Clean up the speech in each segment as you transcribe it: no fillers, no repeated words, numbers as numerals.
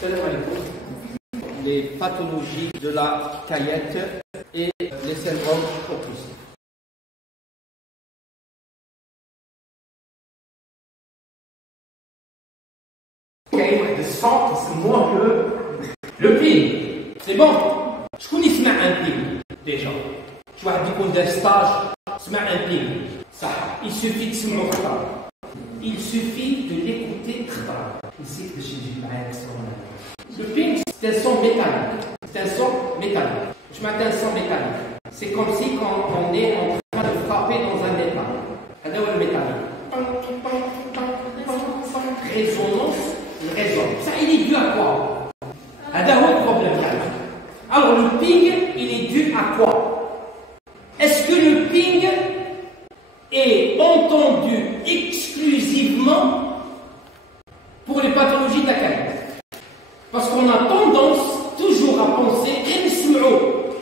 Salam alaikum. Les pathologies de la caillette et les syndromes oppressifs. Le sang, c'est moins le ping. C'est bon. Je connais un ping déjà. Je vois des stage, c'est un ping. Ça, il suffit de se montrer. Il suffit de l'écouter. Le ping, c'est un son métallique. C'est un son métallique. Je m'attends un son métallique. C'est comme si quand on est en train de frapper dans un métal. Regardez le métallique. Résonance, il résonne. Ça, il est dû à quoi? À un problème. Alors, le ping, il est dû à quoi? Est-ce que le ping est entendu exclusivement pour les pathologies de la caillette? Parce qu'on a tendance toujours à penser,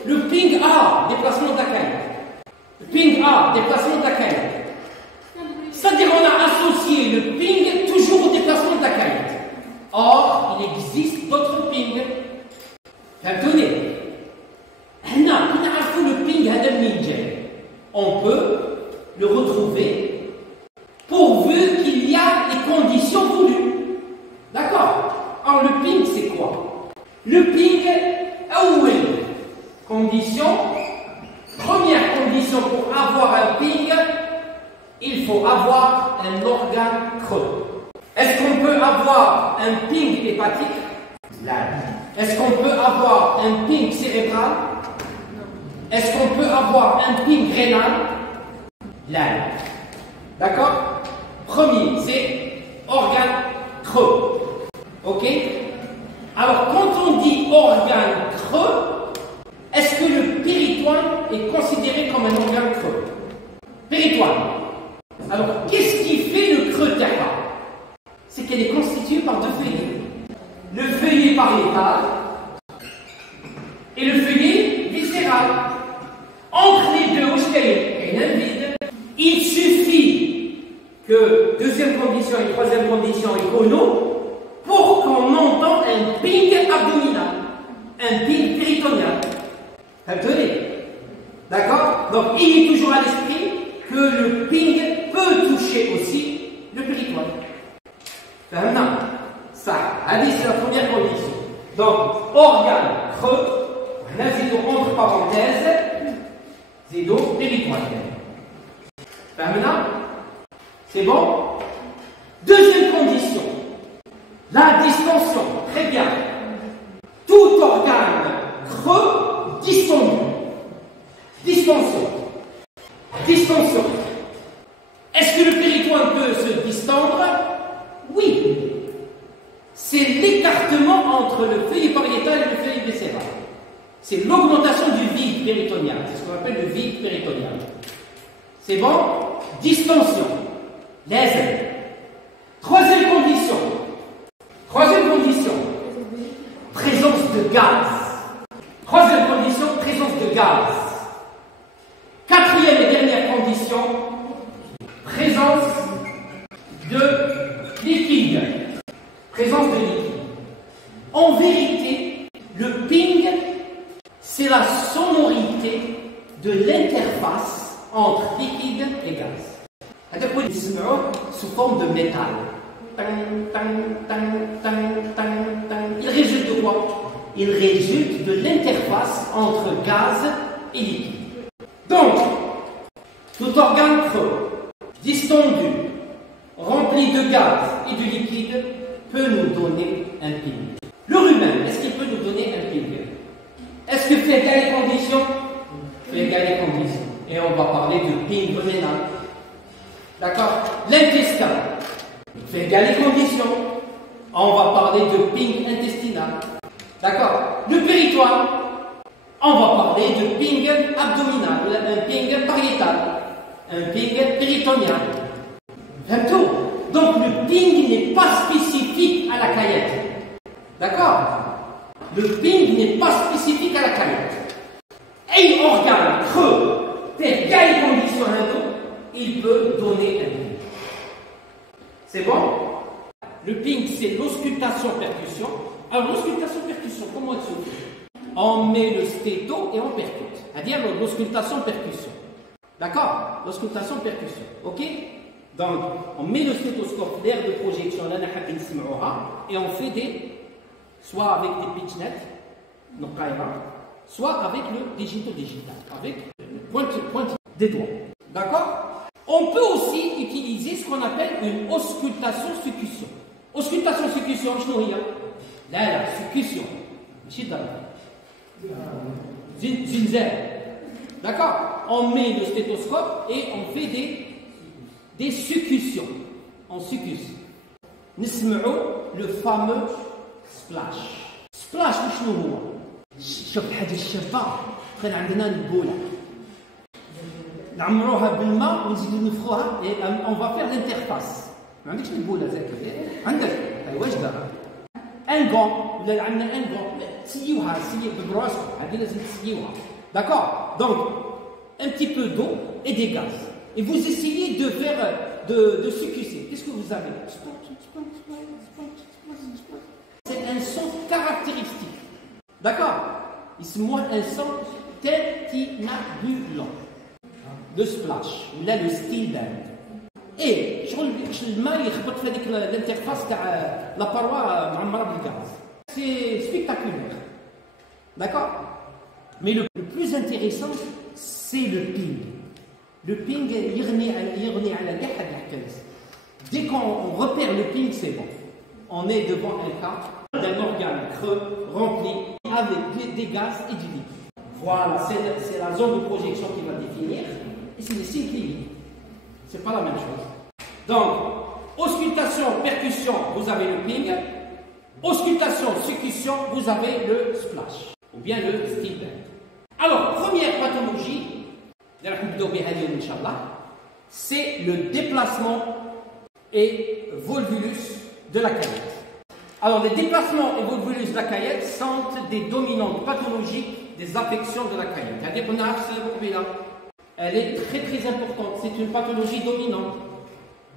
le ping A, déplacement de la caillette. Le ping A, déplacement de la caillette. C'est-à-dire qu'on a associé le ping toujours au déplacement de la caillette. Or, il existe d'autres pings. Tenez, le ping on peut le retrouver pourvu qu'il y a des conditions voulues. D'accord? Alors le ping c'est quoi? Le ping, oui. Première condition pour avoir un ping, il faut avoir un organe creux. Est-ce qu'on peut avoir un ping hépatique? Est-ce qu'on peut avoir un ping cérébral? Est-ce qu'on peut avoir un ping rénal? D'accord? Premier, c'est organe creux. Ok? Alors, quand on dit organe creux, est-ce que le péritoine est considéré comme un organe creux? Péritoine. Alors, qu'est-ce qui fait le creux terral? C'est qu'elle est constituée par deux feuillets. Le feuillet pariétal et le feuillet viscéral. Entre les deux, il y a un vide. Il suffit que deuxième condition et troisième condition écono pour qu'on entende un ping abdominal, un ping péritonal. Tenez. D'accord? Donc il est toujours à l'esprit que le ping peut toucher aussi le péritoine. Maintenant, ça, c'est la première condition. Donc, organe creux, on a zéro entre parenthèses, zéro péritoine. Maintenant, c'est bon? Deuxième condition, la distension. Très bien. Tout organe creux distendu. Distension. Distension. Est-ce que le péritoine peut se distendre? Oui. C'est l'écartement entre le feuillet pariétal et le feuillet viscéral. C'est l'augmentation du vide péritonial. C'est ce qu'on appelle le vide péritonial. C'est bon? Distension. Laser. Troisième condition. Présence de gaz. Troisième condition, présence de gaz. Quatrième et dernière condition, présence de liquide. Présence de liquide. En vérité, le ping, c'est la sonorité de l'interface entre liquide et gaz. Sous forme de métal. Il résulte de quoi? Il résulte de l'interface entre gaz et liquide. Donc, tout organe creux, distendu, rempli de gaz et de liquide, peut nous donner un ping. Le rumen, est-ce qu'il peut nous donner un ping? Est-ce que fait égale les conditions? Fait égale les conditions. Et on va parler de ping ruménal. D'accord? L'intestin, fait égale les conditions. On va parler de ping intestinal. D'accord? Le péritoine, on va parler de ping abdominal, un ping pariétal, un ping péritonial. Tout. Donc le ping n'est pas spécifique à la caillette. D'accord? Le ping n'est pas spécifique à la caillette. Et organe creux, fait quelle condition il peut donner un ping. C'est bon? Le ping, c'est l'auscultation-percussion. Alors, l'auscultation-percussion, comment elle se fait? On met le stéto et on percute. C'est-à-dire l'auscultation-percussion. D'accord? L'auscultation-percussion. Ok? Donc, on met le stéthoscope, l'air de projection, et on fait soit avec des pitchnettes, soit avec le digito-digital, avec le pointe des doigts. D'accord? On peut aussi utiliser ce qu'on appelle une auscultation-succution. Auscultation-succution, je ne sais pas. Là, succution. Zinzer. D'accord? On met le stéthoscope et on fait des succutions. On succuse. نسمعوا le fameux splash. Splash شنو هو؟ شوف الحاجة الشابة كان عندنا البولة. نعمروها بالماء ونزيدو نفخوها et on va faire l'interface. ما عندكش البولة زاك عندك واش دار؟ ان غون ولا عندنا ان غون تسيوها ببرواسكم هذه لازم تسيوها. D'accord? Donc un petit peu d'eau et des gaz. Et vous essayez de faire, de succusser. Qu'est-ce que vous avez? C'est un son caractéristique. D'accord? C'est moi un son tintinnabulent. Le splash, là le steel band. Et le mal يخبط في هذيك l'interface تاع la paroi معمرة بالغاز. C'est spectaculaire. D'accord? Mais le plus intéressant, c'est le ping. Le ping, dès qu'on repère le ping, c'est bon. On est devant un cas d'un organe creux rempli avec des gaz et du liquide. Voilà, c'est la zone de projection qui va définir. Et c'est le signe clinique. C'est pas la même chose. Donc, auscultation, percussion, vous avez le ping. Auscultation, succution, vous avez le splash. Ou bien le steel band. Alors, première pathologie, c'est le déplacement et volvulus de la caillette. Alors, les déplacements et volvulus de la caillette sont des dominantes pathologiques des affections de la caillette. Elle est très très importante, c'est une pathologie dominante.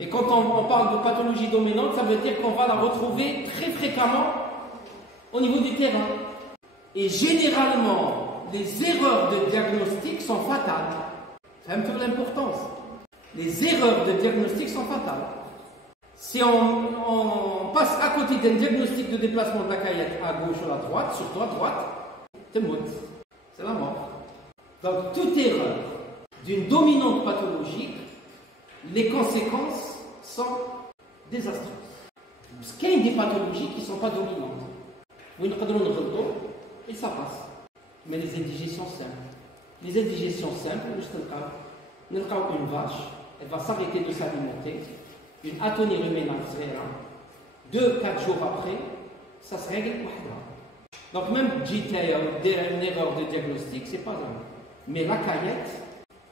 Et quand on parle de pathologie dominante, ça veut dire qu'on va la retrouver très fréquemment au niveau du terrain. Et généralement, les erreurs de diagnostic sont fatales. C'est un peu l'importance. Les erreurs de diagnostic sont fatales. Si on passe à côté d'un diagnostic de déplacement de la caillette à gauche ou à droite, surtout à droite, c'est la mort. Donc, toute erreur d'une dominante pathologique, les conséquences sont désastreuses. Parce qu'il y a des pathologies qui ne sont pas dominantes. Et ça passe. Mais les indigestions simples. Les indigestions simples, nous avons une vache, elle va s'arrêter de s'alimenter, une atonie ruménale, 2-4 jours après, ça se règle. Donc même JTA ou une erreur de diagnostic, c'est pas grave. Mais la caillette,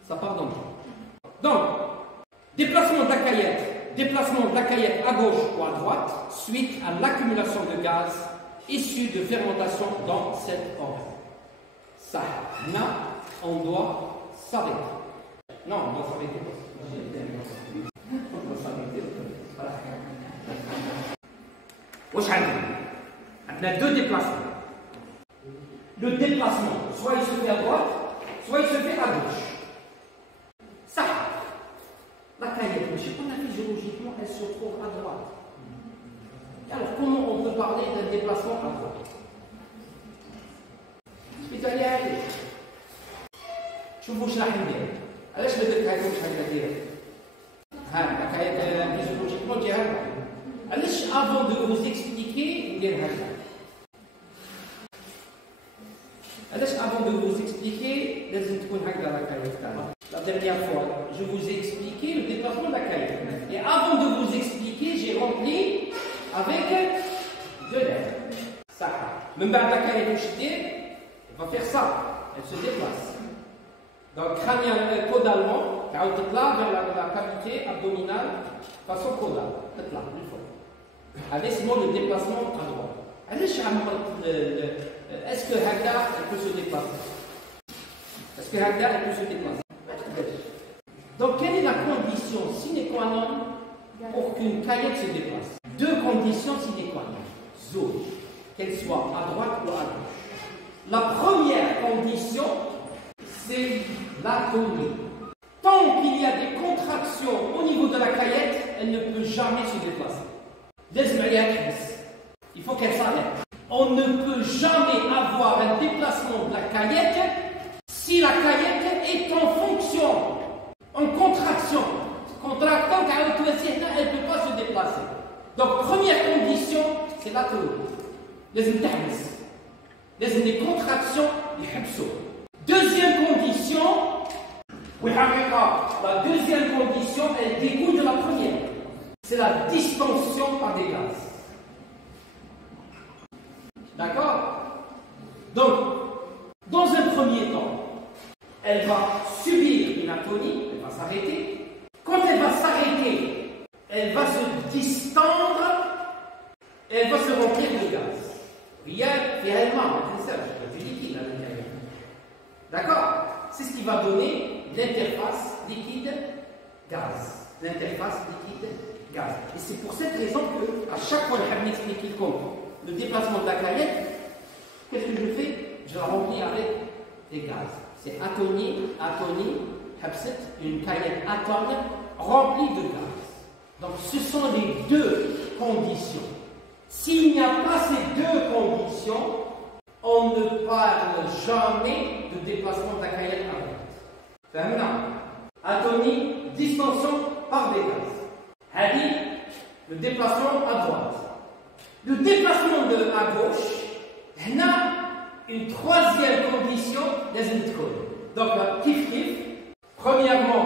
ça part dans le temps. Donc, déplacement de la caillette à gauche ou à droite, suite à l'accumulation de gaz issu de fermentation dans cet organe. Ça, là, on doit s'arrêter. Non, on doit s'arrêter. On doit s'arrêter. On a deux déplacements. Le déplacement, soit il se fait à droite, soit il se fait à gauche. Ça, la caillette, je sais pas, physiologiquement, elle se trouve à droite. Alors, comment on peut parler d'un déplacement à droite? شوفوا واش راح ندير علاش ما درتهاش هكا ديريكت ها الحكايه فيزيولوجيكمون جي هكا علاش افون دو فوز اكسبليكي ندير هكا علاش افون دو فوز اكسبليكي لازم تكون هكذا الحكايه تاعنا لا ديرنيير فوا جو فوز اكسبليكي لو ديبلاسمون دو لا كايت اي افون دو فوز اكسبليكي جي رونبلي افيك دو لير صح من بعد لا كايت واش دير va faire ça, elle se déplace. Donc crânien caudalement, vers la cavité abdominale, façon caudale, là, une fois. Avec sinon le déplacement à droite. Est-ce que Hagda peut se déplacer? Est-ce que Hagda peut se déplacer? Donc quelle est la condition sine qua non pour qu'une caillette se déplace? Deux conditions sine qua non. Zone. qu'elle soit à droite ou à gauche. La première condition, c'est l'atonie. Tant qu'il y a des contractions au niveau de la caillette, elle ne peut jamais se déplacer. Il faut qu'elle s'arrête. On ne peut jamais avoir un déplacement de la caillette si la caillette est en fonction, en contraction. Contractant, car elle ne peut pas se déplacer. Donc, première condition, c'est l'atonie. Les contractions, deuxième condition, la deuxième condition, elle découle de la première. C'est la distension par des gaz. D'accord? Donc, dans un premier temps, elle va subir une atonie, elle va s'arrêter. Quand elle va s'arrêter, elle va se distendre, elle va se remplir de gaz. Il y a réellement du liquide à l'intérieur. D'accord? C'est ce qui va donner l'interface liquide-gaz. L'interface liquide-gaz. Et c'est pour cette raison que, à chaque fois que je vais m'expliquer le déplacement de la caillette, qu'est-ce que je fais? Je la remplis avec des gaz. C'est atonie, une caillette atone remplie de gaz. Donc ce sont les deux conditions. S'il n'y a pas ces deux conditions, on ne parle jamais de déplacement de la caillette à droite. Atonie, distension par des gaz. Hadi, le déplacement à droite. Le déplacement à gauche, on a une troisième condition, donc kif, premièrement,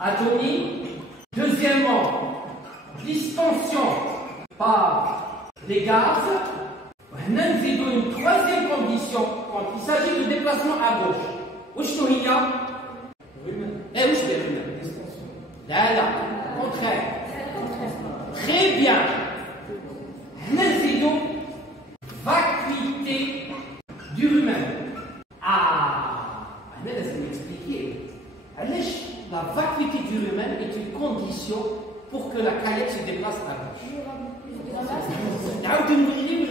atonie, deuxièmement, distension par les gaz. On a une troisième condition quand il s'agit de déplacement à gauche. Où est-ce qu'il y a? Là, contraire. Très bien. On a vacuité du rumen. Je vais m'expliquer. La vacuité du rumen est une condition pour que la caillette se déplace à gauche.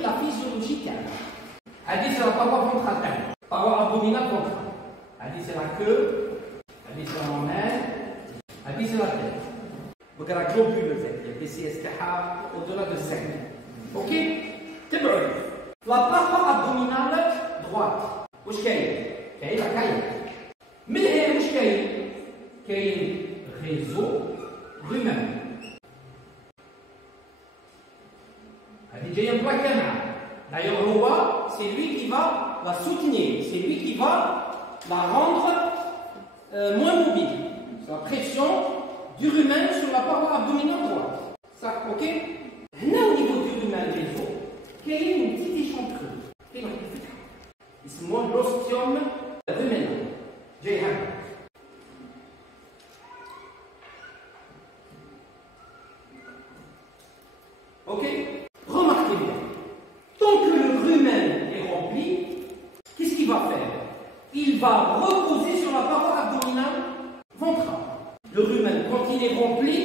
La physiologie, c'est la paroi ventrale, paroi abdominale ventrale. C'est la queue, c'est la mamelle, c'est la tête. Donc la globule, il y a des CSTH au-delà de 5. Ok? La paroi abdominale droite. Où est-ce qu'elle est? Elle est la caillette. Mais où est-ce qu'elle est? Quel est le réseau rumen? D'ailleurs, le roi, c'est lui qui va la soutenir, c'est lui qui va la rendre moins mobile. C'est la pression du rumen sur la paroi abdominale droite. Ça, ok? Là, au niveau du rumen réseau, il y a une petite échancrure. C'est l'ostium rumen. Ok? Remarquez bien. Tant que le rumen est rempli, qu'est-ce qu'il va faire? Il va reposer sur la paroi abdominale ventrale. Le rumen, quand il est rempli,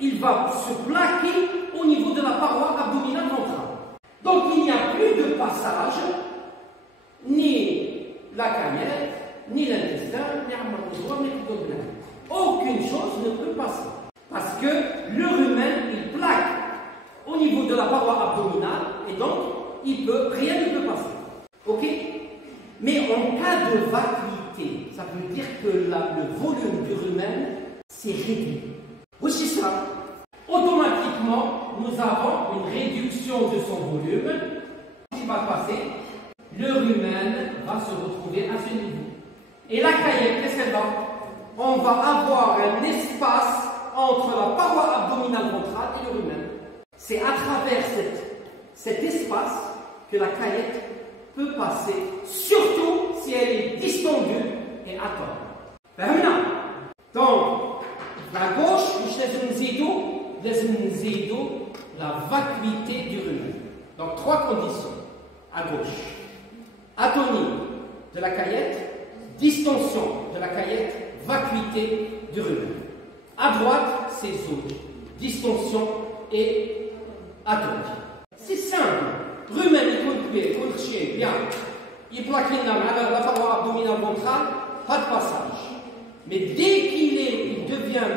il va se plaquer au niveau de la paroi abdominale ventrale. Donc il n'y a plus de passage, ni la caillette, ni l'intestin, ni l'abdomen. Aucune chose ne peut passer. Parce que le rumen, il plaque au niveau de la paroi abdominale et donc rien ne peut passer. Ok? Mais en cas de vacuité, ça veut dire que le volume du rumen s'est réduit. Aussi ça, automatiquement, nous avons une réduction de son volume. Ce qui va passer, le rumen va se retrouver à ce niveau. Et la caillette, qu'est-ce qu'elle va? On va avoir un espace entre la paroi abdominale ventrale et le rumen. C'est à travers cet espace que la caillette peut passer, surtout si elle est distendue et atone. Donc, la gauche, la vacuité du rumen. Donc, trois conditions. À gauche, atonie de la caillette, distension de la caillette, vacuité du rumen. À droite, c'est distension et atomique. C'est simple. Rumen, il faut chien, bien. Il plaque la paroi abdominale ventrale, pas de passage. Mais dès qu'il devient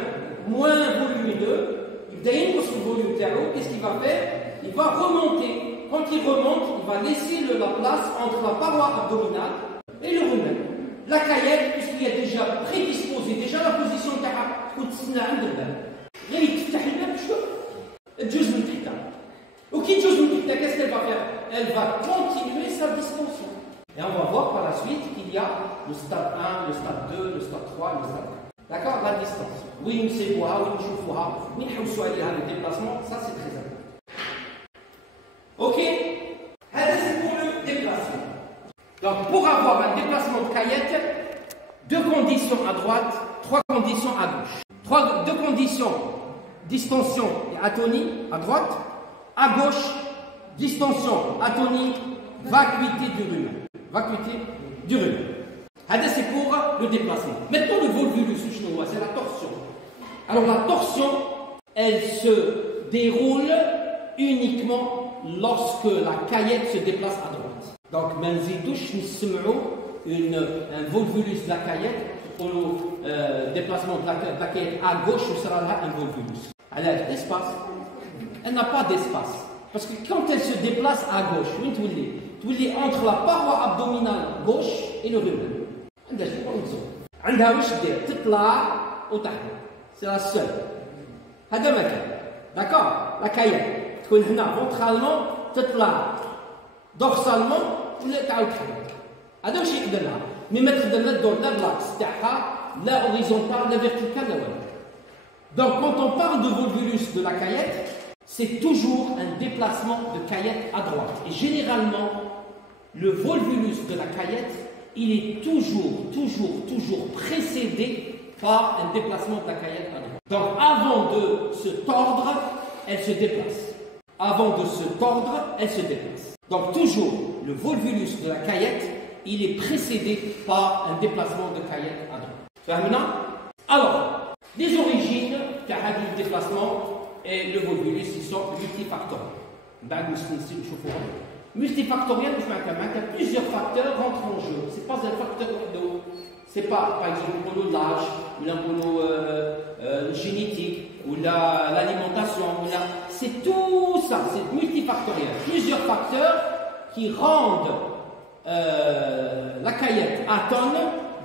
moins volumineux, il donne son volume terreau, qu'est-ce qu'il va faire? Il va remonter. Quand il remonte, il va laisser la place entre la paroi abdominale et le rumen. La caillette, puisqu'il est déjà prédisposé, déjà la position de qu'est-ce qu'elle va faire? Elle va continuer sa distension. Et on va voir par la suite qu'il y a le stade 1, le stade 2, le stade 3, le stade 4. D'accord? La distance. Oui, nous c'est quoi, oui, nous chauffons, oui, nous sommes le déplacement, ça c'est très important. Ok? C'est pour le déplacement. Donc, pour avoir un déplacement de caillette, 2 conditions à droite, 3 conditions à gauche. 2 conditions, distension et atonie à droite, à gauche, distension, atonie, vacuité du rumen. Vacuité du rumen. C'est pour le déplacement. Maintenant, le volvulus, c'est la torsion. Alors, la torsion, elle se déroule uniquement lorsque la caillette se déplace à droite. Donc, منزيدوش نسمعوا un volvulus de la caillette pour le déplacement de la caillette à gauche, ce sera là un volvulus. Elle a l'espace. Elle n'a pas d'espace. Parce que quand elle se déplace à gauche, tu es entre la paroi abdominale gauche et le rumen. C'est la seule. D'accord? La caillette. Ventralement, dorsalement, هذا واش يقدر لها مي ما تقدر لا تدور لا بلاكس تاعها لا هوريزونتال لا فيرتيكال لا والو. Donc quand on parle de volvulus de la caillette, c'est toujours un déplacement de caillette à droite. Et généralement, le volvulus de la caillette, il est toujours précédé par un déplacement de la caillette à droite. Donc avant de se tordre, elle se déplace. Avant de se tordre, elle se déplace. Donc toujours, le volvulus de la caillette, il est précédé par un déplacement de caillette à droite. Alors, les origines du déplacement et le volvulus, ils sont multifactoriels. Multifactoriel, plusieurs facteurs rentrent en jeu. Ce n'est pas un facteur d'eau. Ce n'est pas, par exemple, l'âge, ou la génétique, ou l'alimentation. C'est tout ça, c'est multifactoriel. Plusieurs facteurs qui rendent la caillette atone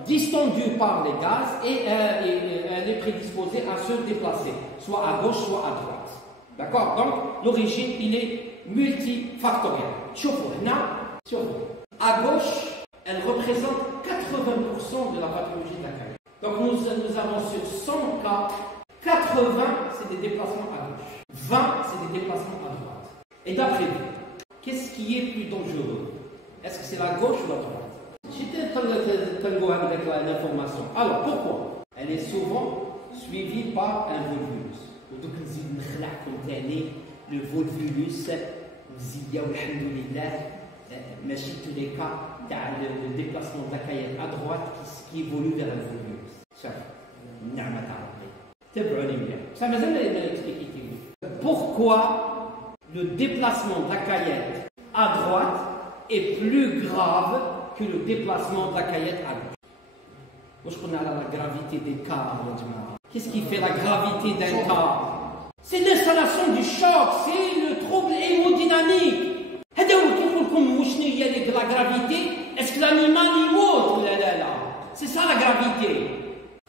distendue par les gaz et elle est prédisposée à se déplacer, soit à gauche, soit à droite. D'accord? Donc, l'origine, il est multifactoriel. À gauche, elle représente 80% de la pathologie de la caillette. Donc, nous avons sur 100 cas, 80, c'est des déplacements à gauche. 20, c'est des déplacements à droite. Et d'après vous, qu'est-ce qui est plus dangereux? Est-ce que c'est la gauche ou la droite? J'étais avec l'information. Alors, pourquoi? Elle est souvent suivie par un volvulus. Le volvulus, mais tous les cas, le déplacement de la caillette à droite qui évolue vers le volvulus. Ça m'a jamais expliqué. Pourquoi le déplacement de la caillette à droite est plus grave que le déplacement de la caillette à gauche? Moi, je connais la gravité des cas. Qu'est-ce qui fait la gravité d'un cas? C'est l'installation du choc, c'est le trouble hémodynamique. La gravité, est-ce que l'animal y monte? C'est ça la gravité.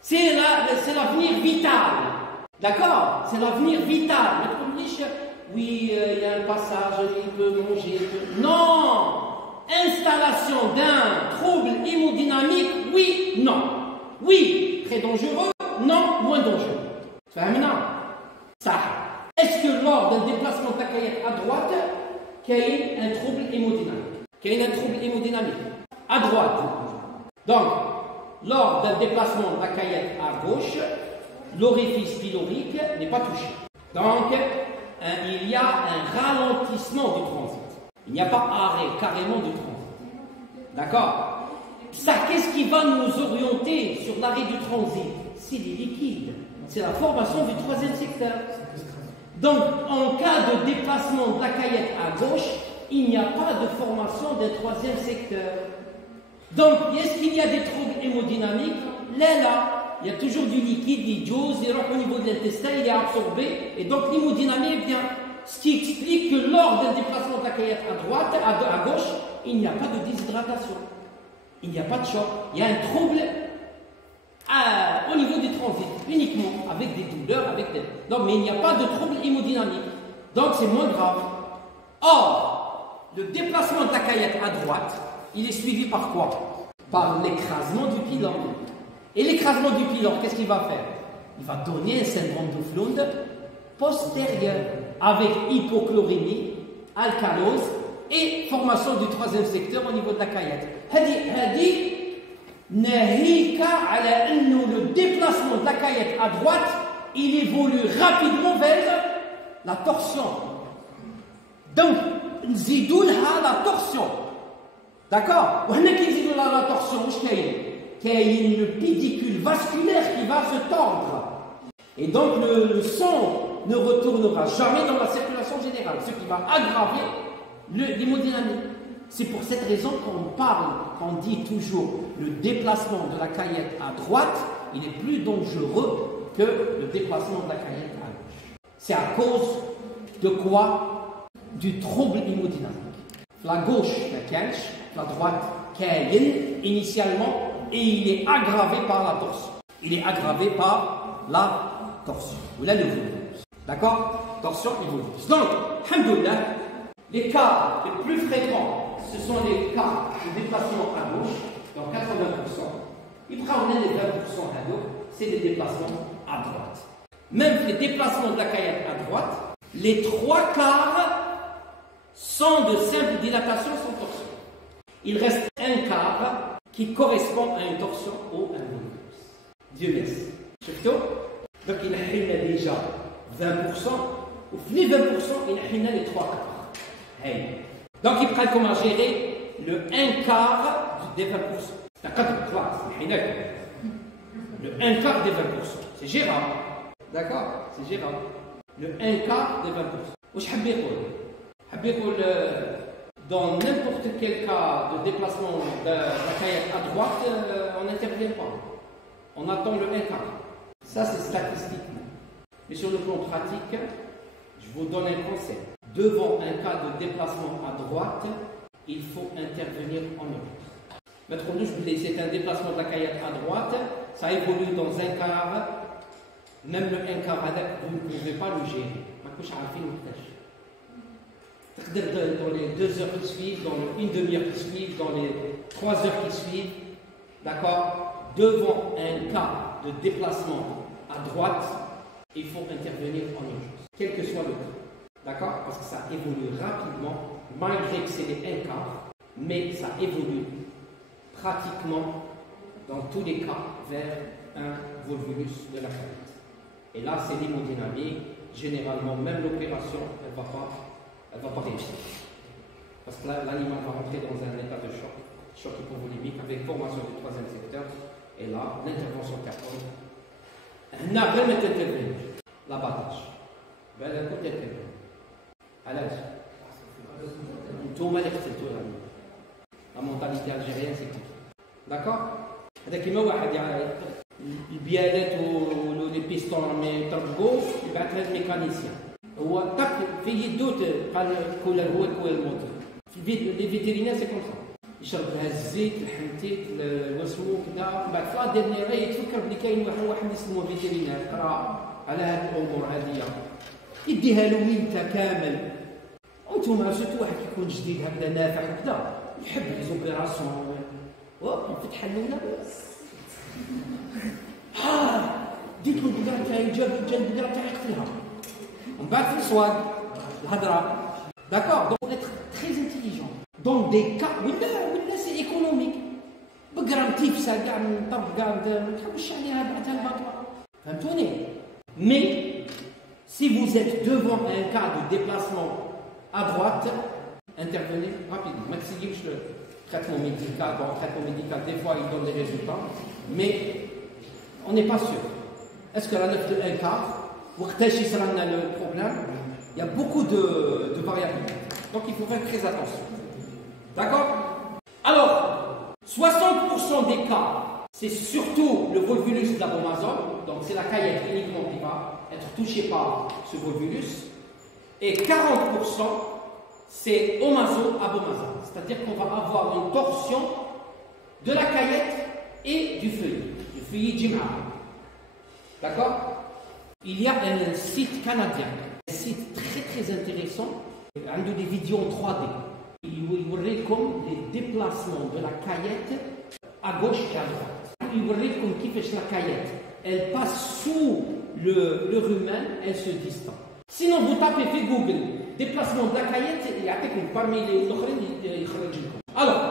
C'est l'avenir vital. D'accord? C'est l'avenir vital. Oui, il y a un passage, il peut manger. Non! Installation d'un trouble hémodynamique, oui, non. Oui, très dangereux, non, moins dangereux. Tu vois maintenant? Ça. Est-ce que lors d'un déplacement de la caillette à droite, qu'il y a un trouble hémodynamique? Qu'il y a un trouble hémodynamique à droite. Donc, lors d'un déplacement de la caillette à gauche, l'orifice pylorique n'est pas touché. Donc, il y a un ralentissement du transit. Il n'y a pas arrêt carrément du transit. D'accord? Ça, qu'est-ce qui va nous orienter sur l'arrêt du transit? C'est les liquides. C'est la formation du troisième secteur. Donc, en cas de déplacement de la caillette à gauche, il n'y a pas de formation d'un troisième secteur. Donc, est-ce qu'il y a des troubles hémodynamiques? Là, il y a toujours du liquide, l'idiose, il rentre au niveau de l'intestin, il est absorbé, et donc l'hémodynamie est bien. Ce qui explique que lors d'un déplacement de la caillette à droite, à gauche, il n'y a pas de déshydratation. Il n'y a pas de choc. Il y a un trouble au niveau du transit, uniquement, avec des douleurs, Non, mais il n'y a pas de trouble hémodynamique. Donc, c'est moins grave. Or, le déplacement de la caillette à droite, il est suivi par quoi? Par l'écrasement du pylore. Et l'écrasement du pylore, qu'est-ce qu'il va faire? Il va donner un syndrome de Flund postérieur, avec hypochlorémie, alcalose et formation du troisième secteur au niveau de la caillette. Hadi nahika ala anno le déplacement de la caillette à droite, il évolue rapidement vers la torsion. Donc, nzidou la torsion. D'accord? La torsion, qu'il y a une pédicule vasculaire qui va se tordre. Et donc le sang ne retournera jamais dans la circulation générale, ce qui va aggraver l'hémodynamique. C'est pour cette raison qu'on dit toujours le déplacement de la caillette à droite, il est plus dangereux que le déplacement de la caillette à gauche. C'est à cause de quoi? Du trouble hémodynamique. La gauche, la droite, initialement, et il est aggravé par la torsion. Il est aggravé par la torsion. Ou là, le volus. D'accord? Torsion et volus. Donc, alhamdoulilah, les cas les plus fréquents, ce sont les cas de déplacement à gauche, dans 80%. Il prend les 20% à gauche, c'est des déplacements à droite. Même les déplacements de la caillette à droite, les 3/4 sont de simple dilatation sans torsion. Il reste 1/4 qui correspond à une torsion ou un volus. Dieu laisse. Donc il a déjà 20%, ou les 20%, il a les 3/4. Hey. Donc il prend comment gérer le 1/4 des 20%. C'est un 4 classes, le 1/4 des 20%. C'est gérable. D'accord? C'est gérable. Le 1/4 des 20%. Où je dans n'importe quel cas de déplacement de la caillette à droite, on n'intervient pas. On attend le 1/4. Ça, c'est statistiquement. Mais sur le plan pratique, je vous donne un conseil. Devant un cas de déplacement à droite, il faut intervenir en urgence. Maintenant, je vous dis, c'est un déplacement de la caillette à droite, ça évolue dans 1/4. Même le 1/4 avec, vous ne pouvez pas le gérer. Dans les 2 heures qui suivent, dans une demi-heure qui suivent, dans les 3 heures qui suivent, d'accord, devant un cas de déplacement à droite, il faut intervenir en urgence, quel que soit le cas, d'accord, parce que ça évolue rapidement, malgré que c'est les 1/4, mais ça évolue pratiquement, dans tous les cas, vers un volvulus de la caillette. Et là, c'est l'hémodynamie. Généralement, même l'opération, elle ne va pas réussir. Parce que là, l'animal va rentrer dans un état de choc hypovolémique avec formation du troisième secteur. Et là, l'intervention cardiaque. On n'a jamais intervenu. L'abattage. Ben, elle a tout intervenu. À l'âge. La mentalité algérienne, c'est tout. D'accord? هذا كيما واحد البيالات ولي بيستون راهم يطربقوا يبعث لها الميكانيسيان هو طق في يدو قال كولر هو الموتور في لي فيتيرينير سي كوم سا يشرب لها الزيت الحنتيت واسمو كذا من بعد في لا ديرنيير يتفكر بلي كاين واحد يسموه فيتيرينير قرا على هاد الامور هذه يديها له ويلتا كامل وانتم سيرتو واحد كيكون جديد هكذا نافع هكذا يحب لي زوبيراسيون فتح لنا ديك البقره تاعي جاب البقره تاعي قتلها ومن بعد في الصواد الهضره داكور دونك اتر تري انتيليجون دونك دي كا ولا سي ايكونوميك بقره متيفسه كاع نطب كاع ما تحوش عليها بعثها البقره فهمتوني مي si vous êtes devant un cas de déplacement à droite intervenez rapidement ما تسيبش traitement médical, bon, traitement médical, des fois, il donne des résultats, mais on n'est pas sûr. Est-ce que la 9 de 1/4 le problème, il y a beaucoup de variabilité. Donc il faut faire très attention. D'accord? Alors, 60% des cas, c'est surtout le volvulus de l'abomazole, donc c'est la caillette uniquement qui va être touchée par ce volvulus, et 40% c'est omazo-abomazole, c'est-à-dire qu'on va avoir une torsion de la caillette et du feuillet Jim'a. D'accord? Il y a un site canadien, un site très très intéressant, un des vidéos en 3D. Il vous raconte les déplacements de la caillette à gauche et à droite. Il vous raconte qui fait la caillette. Elle passe sous le rumen, elle se distend. Sinon, vous tapez sur Google déplacement de la caillette, il y a parmi les autres. Alors,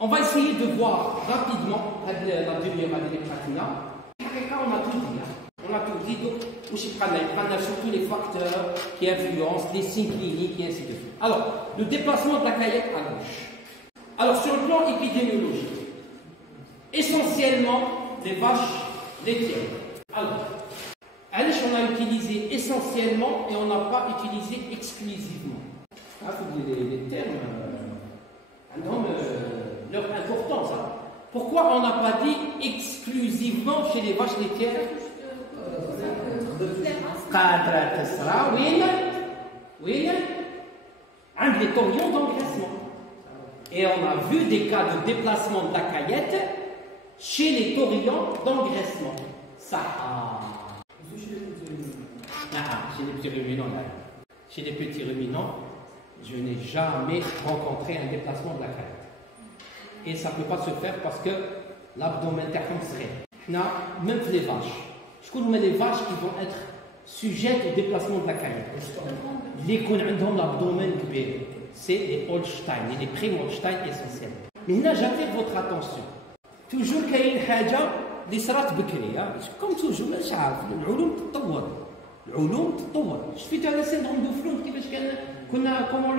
on va essayer de voir rapidement la demi-heure de l'éclatina. On a tout dit. On a tout dit. Donc, on a surtout les facteurs qui influencent, les signes cliniques et ainsi de suite. Alors, le déplacement de la caillette à gauche. Alors, sur le plan épidémiologique, essentiellement les vaches laitières. Alors, on a utilisé essentiellement et on n'a pas utilisé exclusivement. Il faut que les termes leur importance. Pourquoi on n'a pas dit exclusivement chez les vaches laitières? Oui, un des torions d'engraissement. Et on a vu des cas de déplacement de la caillette chez les torions d'engraissement. Ça. Chez les petits ruminants, chez les petits ruminants, je n'ai jamais rencontré un déplacement de la caillette. Et ça ne peut pas se faire parce que l'abdomen serait. Même les vaches. Je connais les vaches qui vont être sujettes au déplacement de la caillette. Les qu'on ont l'abdomen, c'est les Holstein, les primes Holstein essentiels. Mais là, j'attire votre attention. Toujours qu'il y a une haja اللي صارت بكري كوم توجور مش عارف العلوم تتطور شفت على syndrome de Flood كيفاش كنا comment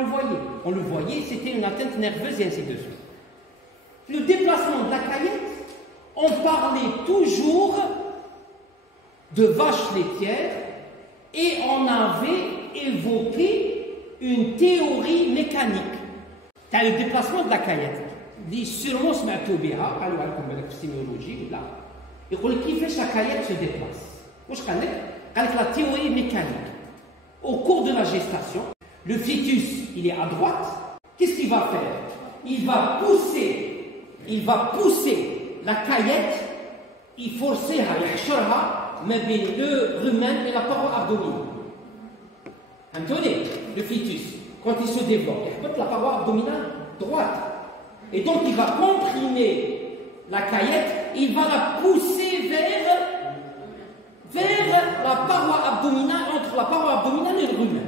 on le voyait c'était une atteinte nerveuse et ainsi de suite. Le déplacement de la caillette, on parlait toujours de vaches laitières et on avait évoqué une théorie mécanique. T'as le déplacement de la caillette. Dit sûrement سمعتوا بها قالوا لكم بالك في السيميولوجي ولا يقول لك كيفاش la caillette se déplace. واش قال لك؟ قال لك la théorie mécanique. Au cours de la gestation, le fœtus, il est à droite. Qu'est-ce qu'il va faire? Il va pousser la caillette, il forcera, يحشرها ما بين le rumen et la paroi abdominale. Entendez, le fœtus, quand il se développe, il y a la paroi abdominale droite. Et donc il va comprimer la caillette, il va la pousser vers la paroi abdominale, entre la paroi abdominale et le rumen.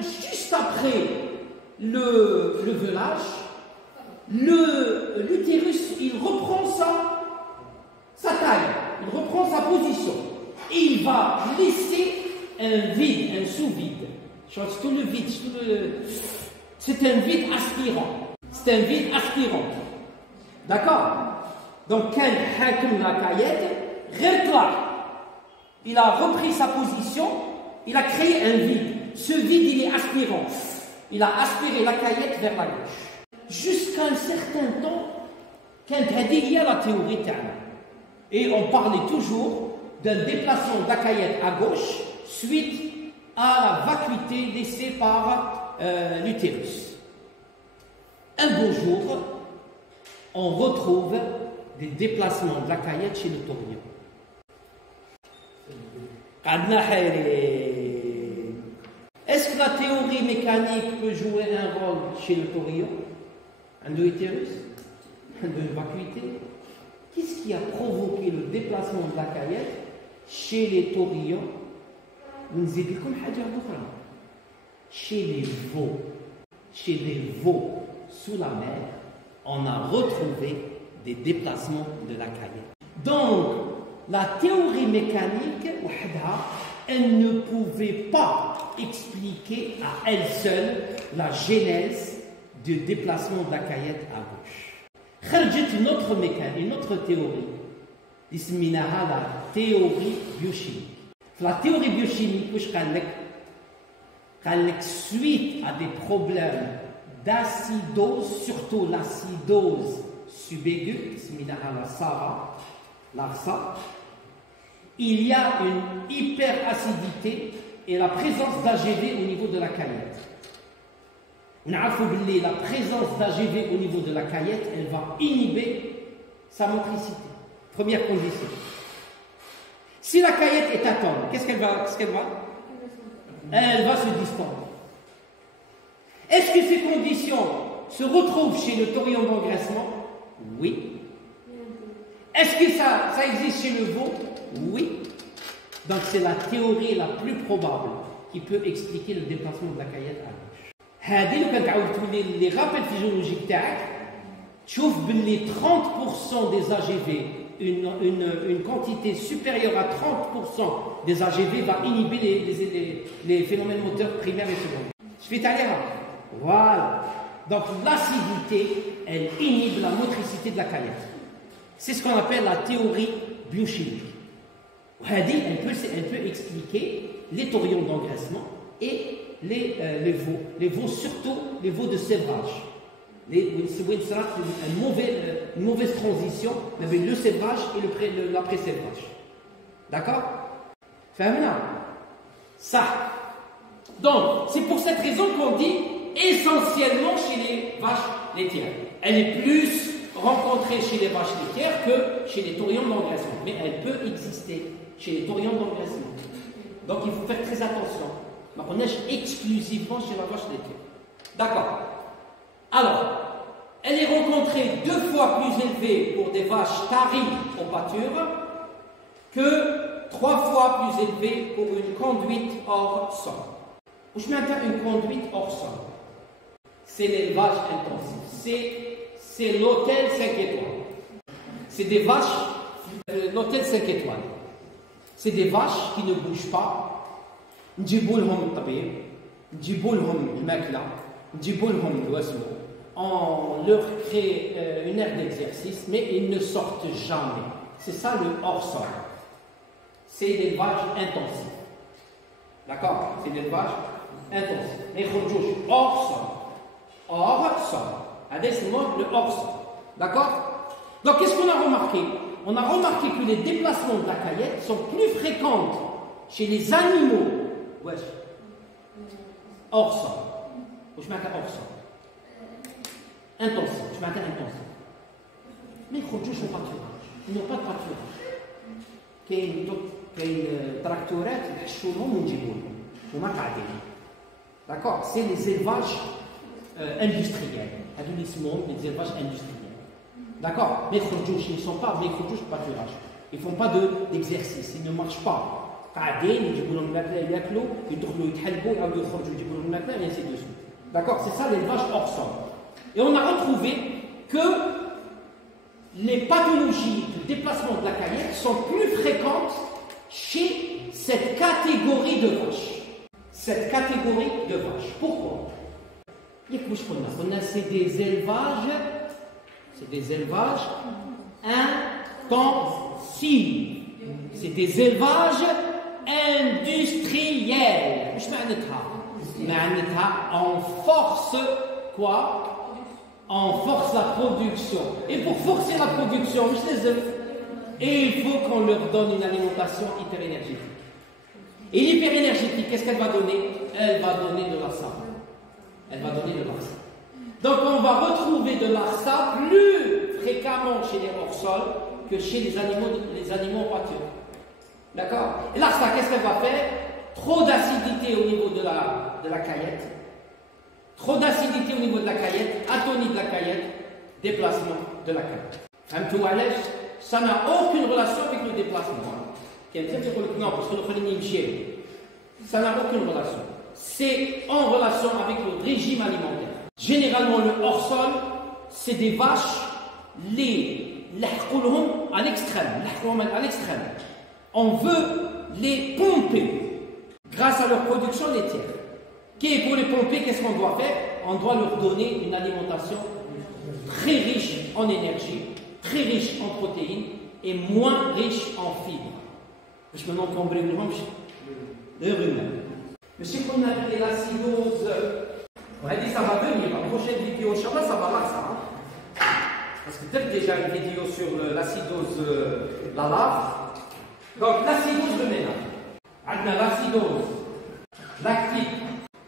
Juste après le velage, l'utérus, il reprend sa taille, il reprend sa position. Et il va laisser un vide, un sous-vide. Tout le vide, c'est un vide aspirant. C'est un vide aspirant. D'accord? Donc, quand la caillette, il a repris sa position, il a créé un vide. Ce vide, il est aspirant. Il a aspiré la caillette vers la gauche. Jusqu'à un certain temps, quand il y a la théorie terme. Et on parlait toujours d'un déplacement de la caillette à gauche suite à la vacuité laissée par l'utérus. Un beau jour, on retrouve des déplacements de la caillette chez le taurillon. Est-ce que la théorie mécanique peut jouer un rôle chez le taurillon? Un de l'utérus? Un de vacuité? Qu'est-ce qui a provoqué le déplacement de la caillette chez les taurillons? Chez les veaux sous la mer, on a retrouvé des déplacements de la caillette. Donc, la théorie mécanique, elle ne pouvait pas expliquer à elle seule la genèse du déplacement de la caillette à gauche. Une autre mécanique, une autre théorie, اسميناها la théorie biochimique. La théorie biochimique, suite à des problèmes d'acidose, surtout l'acidose subaiguë, l'ARSA, il y a une hyperacidité et la présence d'AGV au niveau de la caillette. La présence d'AGV au niveau de la caillette, elle va inhiber sa motricité. Première condition. Si la caillette est atteinte, qu'est-ce qu'elle va? Elle va se distendre. Est-ce que ces conditions se retrouvent chez le taurillon d'engraissement? Oui. Est-ce que ça existe chez le veau? Oui. Donc c'est la théorie la plus probable qui peut expliquer le déplacement de la caillette à gauche. Les rappels physiologiques tu trouves que les 30% des AGV, une quantité supérieure à 30% des AGV va inhiber les phénomènes moteurs primaires et secondaires. Je fais tailler. Voilà. Donc l'acidité, elle inhibe la motricité de la caillette. C'est ce qu'on appelle la théorie biochimique. Elle peut expliquer les taurillons d'engraissement et les veaux, surtout les veaux de sévrage. Une mauvaise transition avec le sévrage et l'après-sévrage. D'accord? Ça. Donc, c'est pour cette raison qu'on dit essentiellement chez les vaches laitières. Elle est plus rencontrée chez les vaches laitières que chez les taurillons d'engraissement. Mais elle peut exister chez les taurillons d'engraissement. Donc, il faut faire très attention. Donc, on nage exclusivement chez la vache laitière. D'accord. Alors, elle est rencontrée 2 fois plus élevée pour des vaches taries aux pâtures que 3 fois plus élevée pour une conduite hors sol. Où je m'entends une conduite hors sol? C'est l'élevage intensif. C'est l'hôtel 5 étoiles. C'est des vaches, l'hôtel 5 étoiles. C'est des vaches qui ne bougent pas. On leur crée une aire d'exercice, mais ils ne sortent jamais. C'est ça le hors-sol. C'est l'élevage intensif. D'accord? C'est l'élevage intensif. Mais hors-sol. Hors-sol. C'est le hors-sol. D'accord? Donc, qu'est-ce qu'on a remarqué? On a remarqué que les déplacements de la caillette sont plus fréquents chez les animaux. Ouais. Hors-sol. Je m'appelle hors-sol. Intensif. Je m'appelle intensif. Mais les خرجوش au pâturage. Ils n'ont pas de pâturage. كاين تراكتورات يحشوهم ونجيبوهم وما قاعدين. D'accord? C'est les élevages industriels. هذو اسمهم les élevages industriels. D'accord? Mais ils ne sont pas mais pâturage. Ils ne font pas d'exercice. Ils ne marchent pas. قاعدين يجيبوا لهم الماكله ياكلوا يدخلوا يتحلبوا يعاودوا يخرجوا يجيبوا لهم الماكله et ainsi de suite. D'accord? C'est ça l'élevage hors sol. Et on a retrouvé que les pathologies de déplacement de la caillette sont plus fréquentes chez cette catégorie de vaches. Cette catégorie de vaches. Pourquoi? C'est des élevages intensifs. C'est des élevages industriels. On force quoi? On force la production. Et pour forcer la production, il faut qu'on leur donne une alimentation hyperénergétique. Et l'hyperénergétique, qu'est-ce qu'elle va donner? Elle va donner de l'ARSA. Elle va donner de l'ARSA. Donc on va retrouver de l'ARSA plus fréquemment chez les hors-sols que chez les animaux en pâture. D'accord? Et l'ARSA, qu'est-ce qu'elle va faire? Trop d'acidité au niveau de la caillette. Trop d'acidité au niveau de la caillette, atonie de la caillette, déplacement de la caillette. Ça n'a aucune relation avec le déplacement. Non, parce que ça n'a aucune relation. C'est en relation avec le régime alimentaire. Généralement, le hors-sol, c'est des vaches, à l'extrême. On veut les pomper grâce à leur production laitière. Pour les pomper, qu'est-ce qu'on doit faire? On doit leur donner une alimentation très riche en énergie, très riche en protéines, est moins riche en fibres. Je me demande les rumeurs. Mais ce qu'on appelle l'acidose, on a dit ça va venir, la prochaine vidéo, Inch'Allah, ça va là, ça. Parce que peut-être déjà une vidéo sur l'acidose, la lave. Donc l'acidose ruménale. On a l'acidose lactique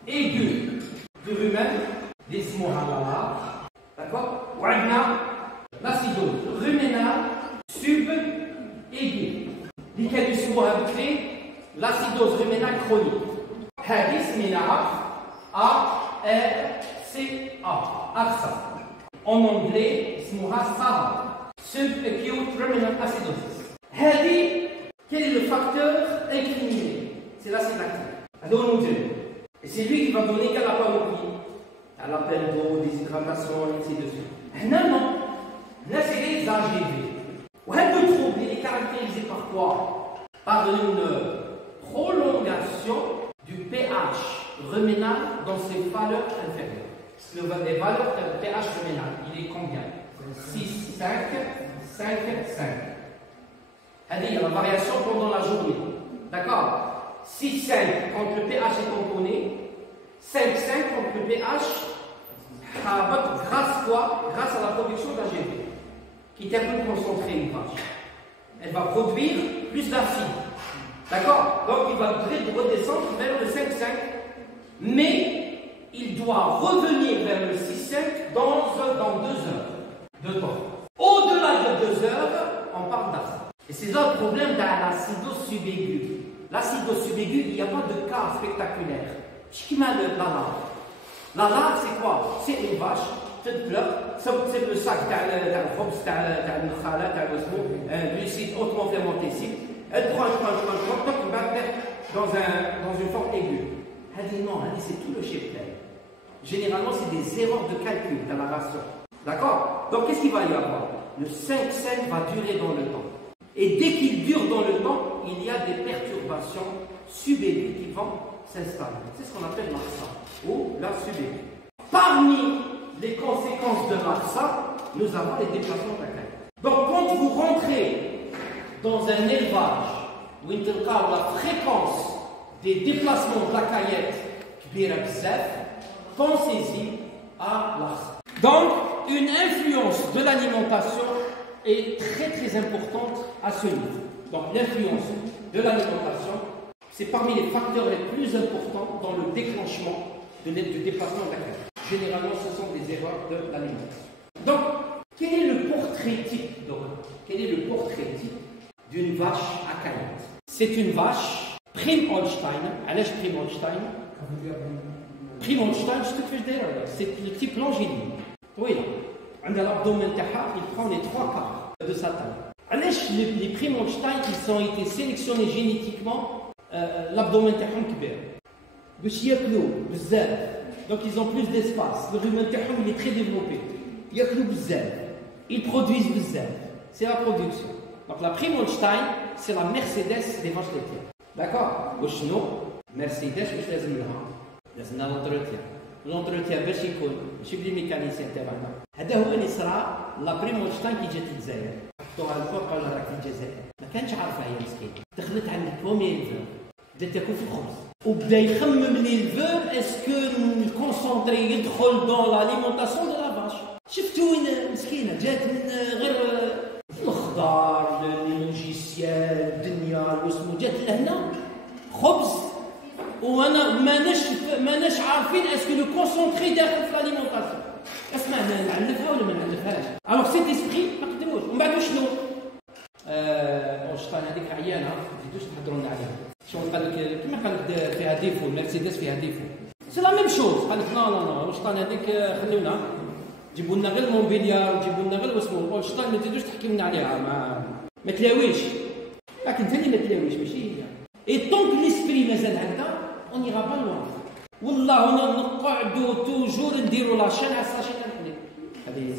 aiguë du rumen, des lave. D'accord? On a l'acidose ruménale sub-aiguë. Lesquelles sont appelées l'acidose ruménale chronique. Hadis minaf ARCA. ARCA. En anglais, c'est SARA. Subacute ruminal acidosis. Hadi, quel est le facteur incriminé? C'est l'acide lactique. Et c'est lui qui va donner qu'à la panoplie, à l'appel d'eau, déshydratation, et ainsi de suite. Non. Là, c'est les AGV. Le trouble, il est caractérisé par quoi? Par une prolongation du pH ruménal dans ses valeurs inférieures. Les valeurs de pH ruménal, il est combien? 6, 5, 5, 5. C'est-à-dire, il y a la variation pendant la journée. D'accord? 6, 5 quand le pH est tamponné, 5, 5 quand le pH grâce à quoi? Grâce à la production d'AGV, qui est un peu concentrée une vache. Elle va produire plus d'acide. D'accord? Donc il va redescendre vers le 5,5. Mais il doit revenir vers le 6,5 dans 2 heures de temps. Au-delà de 2 heures, on parle d'acide. Et c'est là le problème de l'acidose subaiguë. L'acidose subaiguë, il n'y a pas de cas spectaculaire. Ce qui m'a la lave. La lave, c'est quoi? C'est une vache. C'est le sac glucide hautement fermenté ici. Elle prend dans une forme aiguë. Elle dit non, c'est tout le cheptel. Généralement, c'est des erreurs de calcul dans la ration. D'accord? Donc, qu'est-ce qu'il va y avoir? Le 5,5 va durer dans le temps. Et dès qu'il dure dans le temps, il y a des perturbations subaiguës qui vont s'installer. C'est ce qu'on appelle l'ARSA ou la subaiguë. Parmi les conséquences de l'ARSA, nous avons les déplacements de la caillette. Donc, quand vous rentrez dans un élevage où il y a la fréquence des déplacements de la caillette, pensez-y à l'ARSA. Donc, une influence de l'alimentation est très très importante à ce niveau. Donc, l'influence de l'alimentation, c'est parmi les facteurs les plus importants dans le déclenchement du déplacement de la caillette. Généralement, ce sont des erreurs de l'alimentation. Donc, quel est le portrait type Quel est le portrait type d'une vache à caillette? C'est une vache Prim Holstein. Allez, Prim Holstein. Prim Holstein, c'est le type longiligne. Oui, là. On a l'abdomen il prend les 3 quarts de sa taille. Les Prim Holstein, ils ont été sélectionnés génétiquement, l'abdomen donc ils ont plus d'espace. Le rumen il est très développé. Ils produisent bzaf. C'est la production. Donc la Prim Holstein, c'est la Mercedes des vaches laitières. D'accord? Mercedes, لازم l'entretien. L'entretien باش يكون ماشي بلي ميكانيسيان تاعنا. هذا هو اللي صرا لا بريم هولشتاين كي جات للجزائر. حطوها الفوق قال لها راك في الجزائر. ما كانش عارفه هي مسكين. دخلت عند البومي الفور. بدات تاكل في الخبز. وبدا يخمم لي الفور اسكو الكونسونطري يدخل دون لاليمونطاسيون دو لا فاش. شفتوا وين مسكينه جات من غير الخضار اللوجيسيال الدنيا واسمو جات لهنا خبز. وانا ماناش عارفين اسكو لو كونسونطري داخل في الاليمونطاسيون. اسمع نعلفها ولا ما نعلفهاش؟ الوغ سيت اسبري ما قدروش. ومن بعد شنو؟ الشطان هذيك عيانه ما تزيدوش تهضروا لنا عليها. شنو قال لك كيما قال لك فيها ديفو المرسيدس فيها ديفو. سي لا ميم شوز. قال لك لا الشطان هذيك خلونا جيبوا لنا غير الموبيليا وجيبوا لنا غير واسمو الشطان ما تزيدوش تحكي لنا عليها ما تلاويش. لكن ثاني ما تلاويش ماشي هي. اي طونك ليسبري مازال هكذا on ira pas loin. والله نقعدوا توجور نديروا لاشين على الساشين نحن. هذه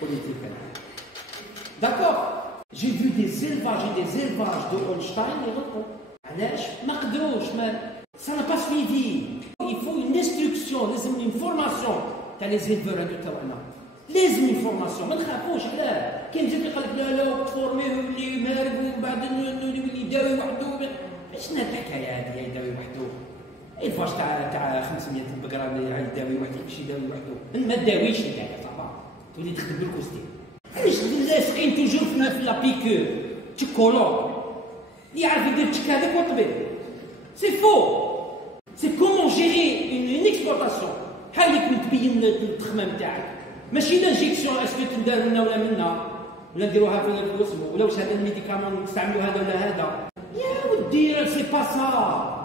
politique. D'accord. J'ai vu des élevages de Holstein et autres. علاش ما قدروش ça n'a pas suivi. Il faut une instruction, une formation تاع les éleveurs هذو تاعنا. لازم انفورماسيون، ما نخافوش علاه. كاين جا يقول لك لا لا تفورميه ويولي مهرب ومن بعد يولي يداوي وحده. شنو هاد الحكايه هادي يداوي وحده؟ الفاش تاع 500 البقره اللي يداوي وحده باش يداوي وحده، ما تداويش انت صافا تولي تخدم بالكوستي. علاش لاصقين توجور في لا بيكور تشكولو اللي يعرف يدير تشك هذاك هو الطبيب. سي فو. سي كومون جيري اون اكسبلوطاسيون. بحال اللي كنت تبين التخمام تاعك، ماشي لانجيكسيون اسكو تندار لنا ولا منا ولا نديروها في الوسم ولا واش هذا الميديكامون نستعملوا هذا ولا هذا. يا ودي سي با سا.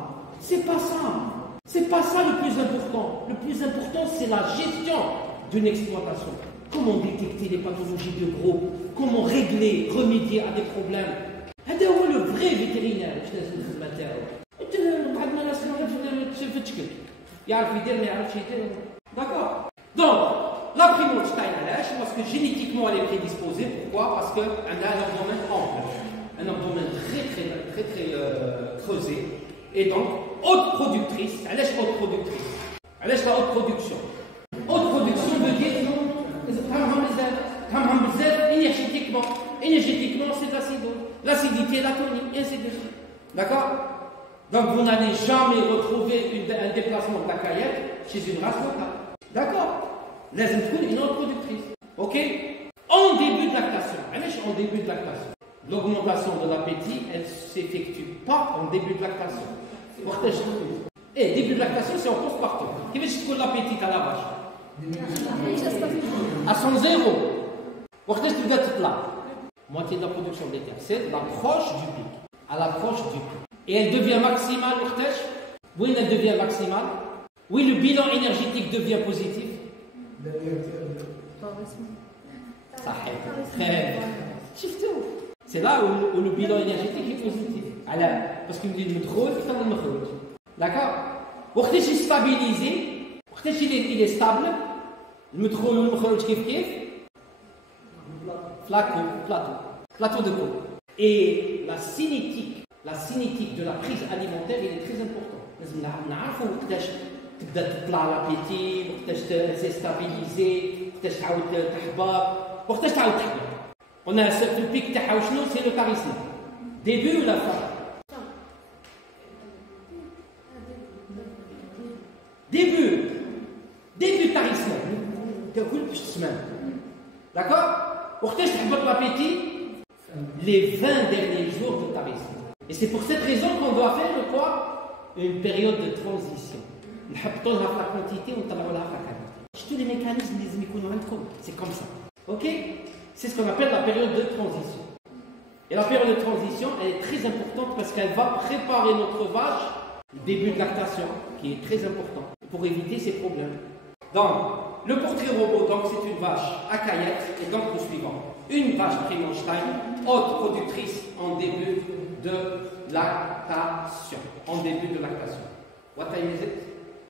C'est pas ça. C'est pas ça le plus important. Le plus important, c'est la gestion d'une exploitation. Comment détecter les pathologies de groupe, comment régler, remédier à des problèmes. هذا هو le vrai vétérinaire. باش لازم الخدمه تاعو. انت عندنا ناس في تشكل يعرف يدير ما يعرفش يدير. D'accord. Donc, la Primolstein علاش؟ parce que génétiquement elle est prédisposée. Pourquoi? Parce que elle a un abdomen ample, un abdomen très creusé. Et donc, haute productrice, علاش haute productrice؟ علاش la haute production؟ Haute production veut dire تفهمهم بزاف énergétiquement c'est l'acidité, la tonique, et ainsi de suite. D'accord? Donc vous n'allez jamais retrouver un déplacement de la caillette chez une race locale. D'accord? لازم تكون une haute productrice. Ok? En début de lactation. علاش en début de lactation؟ L'augmentation de l'appétit, elle ne s'effectue pas en début de lactation. Et début de lactation, c'est en postpartum. Quel est l'appétit à la vache? À 100. Moitié de la production laitière. C'est l'approche du pic. À l'approche du pic. Et elle devient maximale, oui, elle devient maximale. Oui, le bilan énergétique devient positif. C'est là où le bilan énergétique est positif. Parce qu'il me dit le drôle, c'est le mkhrouj. D'accord? وقتاش il est stabilisé, وقتاش il est stable, le mkhrouj ou le mkhrouj kif plateau de peau. Et la cinétique de la prise alimentaire, elle est très importante. لازم نعرفوا وقتاش تبدا تطلع لابيتي، وقتاش تستابيليزي، وقتاش تعاود تحبط، وقتاش تعاود تحبط. قلنا في البيك تاعها وشنو؟ سي لو تاريسمون. ديبي ولا فان؟ ديبي تاريسمون. تاكل باش تسمن. D'accord? وقتاش تحبط لابيتي؟ Les 20 derniers jours de tarissement. Et c'est pour cette raison qu'on doit faire quoi? Une période de transition. نحبطوا لها في la quantité ونطلعوا لها في la qualité. شفتوا les mécanismes اللي لازم يكونوا عندكم؟ C'est comme ça. Ok? C'est ce qu'on appelle la période de transition. Et la période de transition, elle est très importante parce qu'elle va préparer notre vache au début de lactation, qui est très important, pour éviter ces problèmes. Donc, le portrait robot, donc, c'est une vache à caillette, et donc le suivant. Une vache Primolstein, haute productrice en début de lactation. En début de lactation. What time is it?